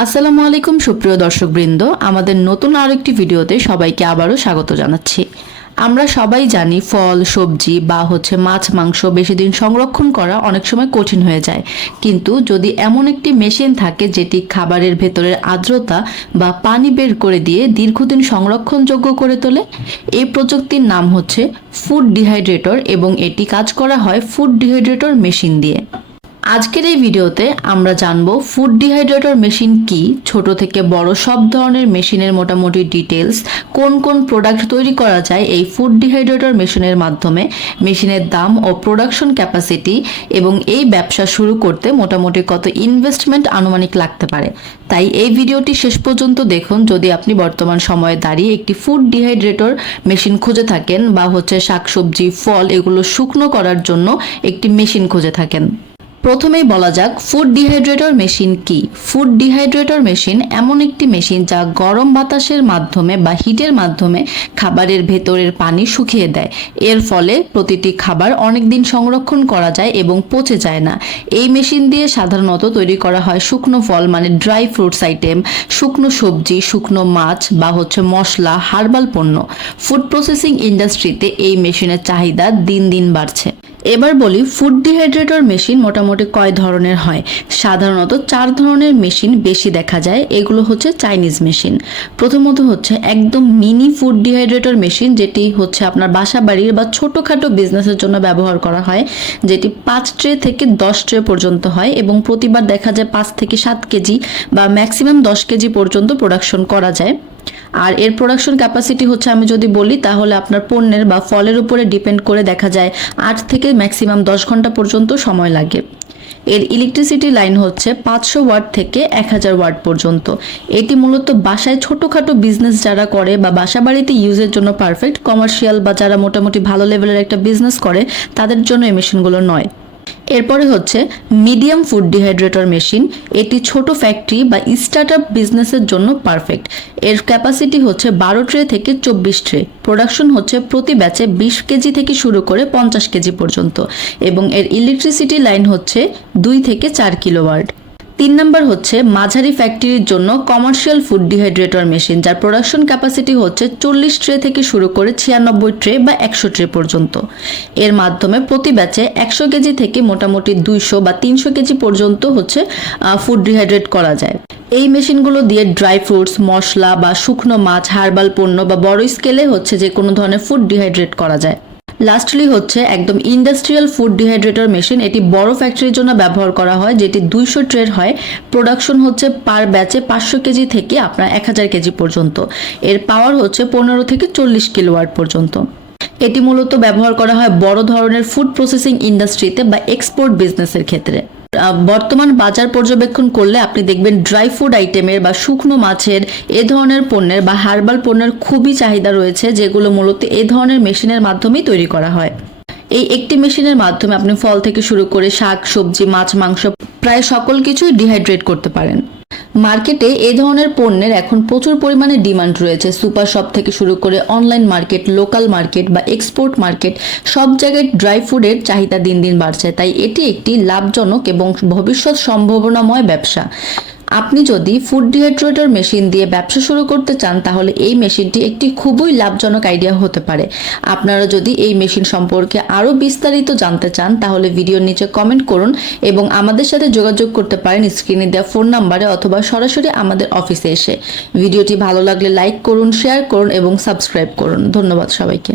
আসসালামু আলাইকুম সুপ্রিয় দর্শকবৃন্দ, আমাদের নতুন আরেকটি ভিডিওতে সবাইকে আবারও স্বাগত জানাচ্ছি। আমরা সবাই জানি ফল সবজি বা মাছ মাংস বেশি দিন সংরক্ষণ করা অনেক সময় কঠিন হয়ে যায়, কিন্তু যদি এমন একটি মেশিন থাকে যেটি খাবারের ভেতরের আর্দ্রতা বা পানি বের করে দিয়ে দীর্ঘদিন সংরক্ষণযোগ্য করে তোলে, এই প্রযুক্তির নাম হচ্ছে ফুড ডিহাইড্রেটর এবং এটি কাজ করা হয় ফুড ডিহাইড্রেটর মেশিন দিয়ে। আজকের এই ভিডিওতে আমরা জানবো ফুড ডিহাইড্রেটর মেশিন কি, ছোট থেকে বড় সব ধরনের মেশিনের মোটামুটি ডিটেলস, কোন কোন প্রোডাক্ট তৈরি করা যায় এই ফুড ডিহাইড্রেটর মেশিনের মাধ্যমে, মেশিনের দাম ও প্রোডাকশন ক্যাপাসিটি, এবং এই ব্যবসা শুরু করতে মোটামুটি কত ইনভেস্টমেন্ট আনুমানিক লাগতে পারে। তাই এই ভিডিওটি শেষ পর্যন্ত দেখুন যদি আপনি বর্তমান সময়ে দাঁড়িয়ে একটি ফুড ডিহাইড্রেটর মেশিন খুঁজে থাকেন বা শাকসবজি ফল এগুলো শুকনো করার জন্য একটি মেশিন খুঁজে থাকেন। প্রথমেই বলা যাক ফুড ডিহাইড্রেটর মেশিন কি। ফুড ডিহাইড্রেটর মেশিন এমন একটি মেশিন যা গরম বাতাসের মাধ্যমে বা হিটের মাধ্যমে খাবারের ভেতরের পানি শুকিয়ে দেয়। এর ফলে প্রতিটি খাবার অনেক দিন সংরক্ষণ করা যায় এবং পচে যায় না। এই মেশিন দিয়ে সাধারণত তৈরি করা হয় শুকনো ফল মানে ড্রাই ফ্রুটস আইটেম, শুকনো সবজি, শুকনো মাছ বা মশলা, হার্বাল পণ্য। ফুড প্রসেসিং ইন্ডাস্ট্রিতে এই মেশিনের চাহিদা দিন দিন বাড়ছে। এবার বলি ফুড ডিহাইড্রেটর মেশিন মোটামুটি কয় ধরনের হয়। সাধারণত 4 ধরনের মেশিন বেশি দেখা যায়, এগুলো হচ্ছে চাইনিজ মেশিন। প্রথমত একদম মিনি ফুড ডিহাইড্রেটর মেশিন, যেটি আপনার বাসা বাড়ির বা ছোটখাটো বিজনেসের জন্য ব্যবহার করা হয়, যেটি 5 ট্রে থেকে 10 ট্রে পর্যন্ত হয় এবং প্রতিবার দেখা যায় 5 থেকে 7 কেজি বা ম্যাক্সিমাম 10 কেজি পর্যন্ত প্রোডাকশন করা যায়। আর এর প্রোডাকশন ক্যাপাসিটি আমি যদি বলি তাহলে আপনার পণ্যের বা ফলের উপরে ডিপেন্ড করে দেখা যায় 8 থেকে ম্যাক্সিমাম 10 ঘন্টা পর্যন্ত সময় লাগে। এর ইলেকট্রিসিটি লাইন 500 ওয়াট থেকে 1000 ওয়াট পর্যন্ত। এটি মূলত বাসায় ছোটখাটো বিজনেস যারা করে বা বাসা বাড়িতে ইউজের জন্য পারফেক্ট। কমার্শিয়াল বা যারা মোটামুটি ভালো লেভেলের একটা বিজনেস করে তাদের জন্য এই মেশিনগুলো নয়। এরপরে মিডিয়াম ফুড ডিহাইড্রেটর মেশিন। এটি ছোট ফ্যাক্টরি বা স্টার্টআপ বিজনেসের জন্য পারফেক্ট। এর ক্যাপাসিটি 12 ট্রে থেকে 24 ট্রে। প্রোডাকশন প্রতি ব্যাচে 20 কেজি থেকে শুরু করে 50 কেজি পর্যন্ত এবং এর ইলেকট্রিসিটি লাইন 2 থেকে 4 কিলোওয়াট। 3 নম্বর মাঝারি ফ্যাক্টরির জন্য কমার্শিয়াল ফুড ডিহাইড্রেটর মেশিন, যার প্রোডাকশন ক্যাপাসিটি 40 ট্রে থেকে শুরু করে 96 ট্রে বা 100 ট্রে পর্যন্ত। এর মাধ্যমে প্রতি ব্যাচে 100 কেজি থেকে মোটামুটি 200 বা 300 কেজি পর্যন্ত ফুড ডিহাইড্রেট করা যায়। এই মেশিনগুলো দিয়ে ড্রাই ফ্রুটস, মশলা বা শুকনো মাছ, হার্বাল পণ্য বা বড় স্কেলে যে কোনো ধরনের ফুড ডিহাইড্রেট করা যায়। লাস্টলি একদম ইন্ডাস্ট্রিয়াল ফুড ডিহাইড্রেটর মেশিন। এটি বড় ফ্যাক্টরির জন্য ব্যবহার করা হয়, যেটি 200 ট্রের হয়। প্রোডাকশন পার ব্যাচে 500 কেজি থেকে আপনার 1000 কেজি পর্যন্ত। এর পাওয়ার 15 থেকে 40 কিলোওয়াট পর্যন্ত। এটি মূলত ব্যবহার করা হয় বড় ধরনের ফুড প্রসেসিং ইন্ডাস্ট্রিতে বা এক্সপোর্ট বিজনেসের ক্ষেত্রে। বর্তমান বাজার পর্যবেক্ষণ করলে আপনি দেখবেন ড্রাই ফুড আইটেমের বা শুকনো মাছের এ ধরনের পণ্যের বা হার্বাল পণ্যের খুবই চাহিদা রয়েছে, যেগুলো মূলত এই ধরনের মেশিনের মাধ্যমেই তৈরি করা হয়। এই একটি মেশিনের মাধ্যমে আপনি ফল থেকে শুরু করে শাক সবজি মাছ মাংস প্রায় সকল কিছুই ডিহাইড্রেট করতে পারেন। মার্কেটে এই ধরনের পণ্যের এখন প্রচুর পরিমাণে ডিমান্ড রয়েছে। সুপার শপ থেকে শুরু করে অনলাইন মার্কেট, লোকাল মার্কেট বা এক্সপোর্ট মার্কেট, সব জায়গায় ড্রাই ফুডের চাহিদা দিন দিন বাড়ছে। তাই এটি একটি লাভজনক এবং ভবিষ্যৎ সম্ভাবনাময় ব্যবসা। আপনি যদি ফুড ডিহাইড্রেটর মেশিন দিয়ে ব্যবসা শুরু করতে চান তাহলে এই মেশিনটি একটি খুবই লাভজনক আইডিয়া হতে পারে। আপনারা যদি এই মেশিন সম্পর্কে আরও বিস্তারিত জানতে চান তাহলে ভিডিওর নিচে কমেন্ট করুন এবং আমাদের সাথে যোগাযোগ করতে পারেন স্ক্রিনে দেওয়া ফোন নাম্বারে অথবা সরাসরি আমাদের অফিসে এসে। ভিডিওটি ভালো লাগলে লাইক করুন, শেয়ার করুন এবং সাবস্ক্রাইব করুন। ধন্যবাদ সবাইকে।